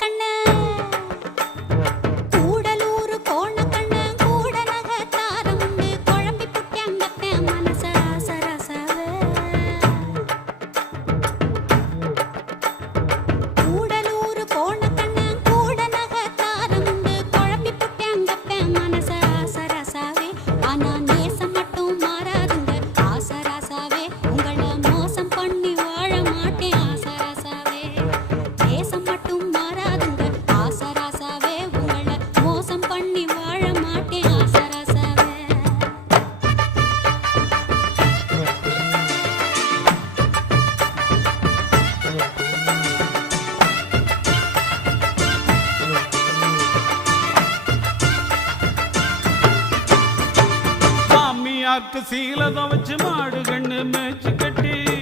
Cái மாமியார்க்கு சீலதம் வச்சு மாடு கண்ணு மேய்ச்சு கட்டி